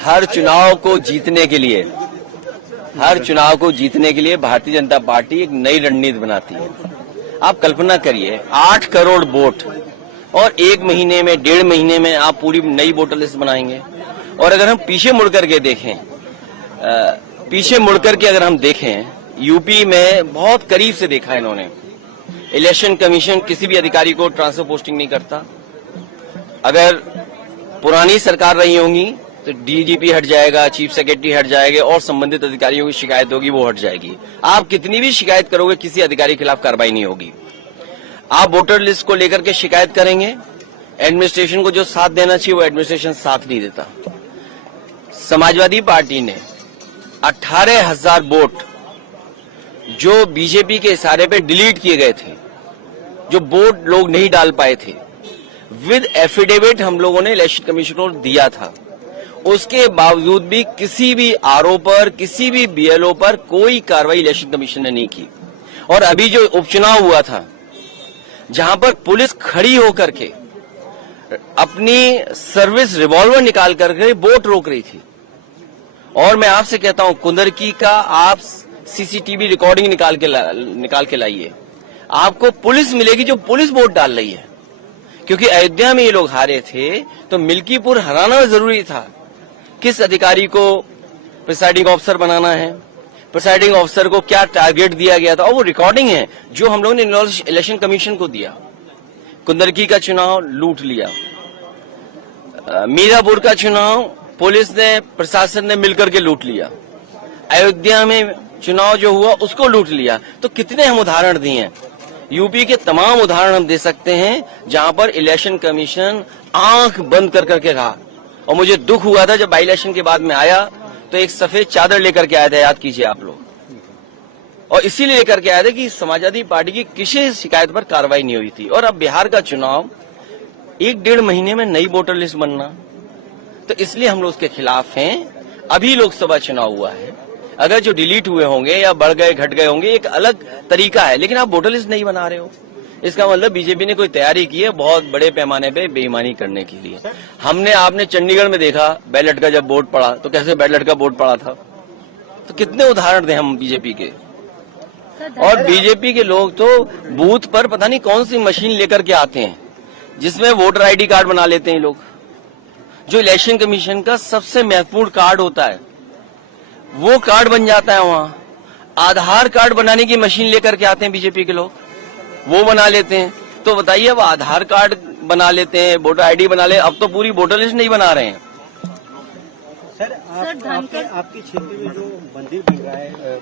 हर चुनाव को जीतने के लिए भारतीय जनता पार्टी एक नई रणनीति बनाती है। आप कल्पना करिए 8 करोड़ वोट और 1 महीने में 1.5 महीने में आप पूरी नई वोटर लिस्ट बनाएंगे। और अगर हम पीछे मुड़कर के अगर हम देखें यूपी में बहुत करीब से देखा है इन्होंने। इलेक्शन कमीशन किसी भी अधिकारी को ट्रांसफर पोस्टिंग नहीं करता। अगर पुरानी सरकार रही होंगी तो डीजीपी हट जाएगा, चीफ सेक्रेटरी हट जाएंगे और संबंधित अधिकारियों की शिकायत होगी वो हट जाएगी। आप कितनी भी शिकायत करोगे किसी अधिकारी के खिलाफ कार्रवाई नहीं होगी। आप वोटर लिस्ट को लेकर के शिकायत करेंगे, एडमिनिस्ट्रेशन को जो साथ देना चाहिए वो एडमिनिस्ट्रेशन साथ नहीं देता। समाजवादी पार्टी ने 18,000 वोट जो बीजेपी के इशारे पे डिलीट किए गए थे, जो वोट लोग नहीं डाल पाए थे, विद एफिडेविट हम लोगों ने इलेक्शन कमीशन को दिया था। उसके बावजूद भी किसी भी आरओ पर, किसी भी बीएलओ पर कोई कार्रवाई इलेक्शन कमीशन ने नहीं की। और अभी जो उपचुनाव हुआ था जहां पर पुलिस खड़ी होकर के अपनी सर्विस रिवॉल्वर निकाल करके वोट रोक रही थी। और मैं आपसे कहता हूं कुंदरकी का आप सीसीटीवी रिकॉर्डिंग निकाल के लाइए, आपको पुलिस मिलेगी जो पुलिस वोट डाल रही है। क्योंकि अयोध्या में ये लोग हारे थे तो मिल्कीपुर हराना जरूरी था। किस अधिकारी को प्रिसाइडिंग ऑफिसर बनाना है, प्रिसाइडिंग ऑफिसर को क्या टारगेट दिया गया था, और वो रिकॉर्डिंग है जो हम लोगों ने इलेक्शन कमीशन को दिया। कुंदरकी का चुनाव लूट लिया, मीरापुर का चुनाव पुलिस ने, प्रशासन ने मिलकर के लूट लिया, अयोध्या में चुनाव जो हुआ उसको लूट लिया। तो कितने हम उदाहरण दिए हैं, यूपी के तमाम उदाहरण हम दे सकते हैं जहां पर इलेक्शन कमीशन आंख बंद कर करके रहा। और मुझे दुख हुआ था जब बाई इलेक्शन के बाद में आया तो एक सफेद चादर लेकर के आया था, याद कीजिए आप लोग। और इसीलिए लेकर के आया था कि समाजवादी पार्टी की किसी शिकायत पर कार्रवाई नहीं हुई थी। और अब बिहार का चुनाव 1-1.5 महीने में नई वोटर लिस्ट बनना, तो इसलिए हम लोग उसके खिलाफ हैं। अभी लोकसभा चुनाव हुआ है, अगर जो डिलीट हुए होंगे या बढ़ गए घट गए होंगे एक अलग तरीका है, लेकिन आप वोटर लिस्ट नहीं बना रहे हो। इसका मतलब बीजेपी ने कोई तैयारी की है बहुत बड़े पैमाने पे बेईमानी करने के लिए। आपने चंडीगढ़ में देखा बैलेट का जब वोट पड़ा तो कैसे बैलेट का वोट पड़ा था। तो कितने उदाहरण दें हम बीजेपी के। और बीजेपी के लोग तो बूथ पर पता नहीं कौन सी मशीन लेकर के आते हैं जिसमें वोटर आईडी कार्ड बना लेते हैं लोग। जो इलेक्शन कमीशन का सबसे महत्वपूर्ण कार्ड होता है वो कार्ड बन जाता है वहां। आधार कार्ड बनाने की मशीन लेकर के आते हैं बीजेपी के लोग, वो बना लेते हैं। तो बताइए अब आधार कार्ड बना लेते हैं, वोटर आईडी बना ले, अब तो पूरी वोटर लिस्ट नहीं बना रहे हैं। सर आपके क्षेत्र में जो मंदिर बन रहा है